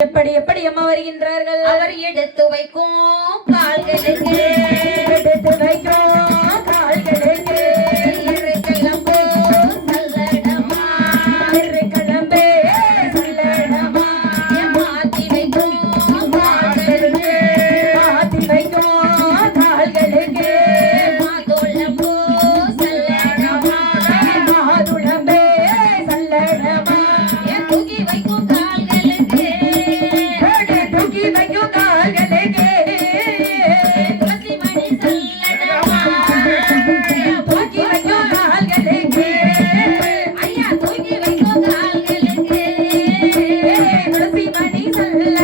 எப்படி எப்படி அம்மா வருகின்றார்கள்? அவர் எடுத்து வைக்கும் கால்களுக்கு எடுத்து வைக்கும் கால்களுக்கு கிளம்பு சல்லடமா கிளம்பே சல்லடமா மாத்தி வைக்கும் கால்களுக்கு மாத்தி வைக்கும் கால்களுக்கு மாதுளம்பூ சல்லடமா மாதுளம்பே சல்லடமா தூக்கி வைக்கும் தூக்கி வைக்கும் கால்களுக்கு துளசி மணி சல்லடமா தூக்கி வைக்கும் கால்களுக்கு ஐயா தூக்கி வைக்கும் கால்களுக்கு துளசி மணி சல்ல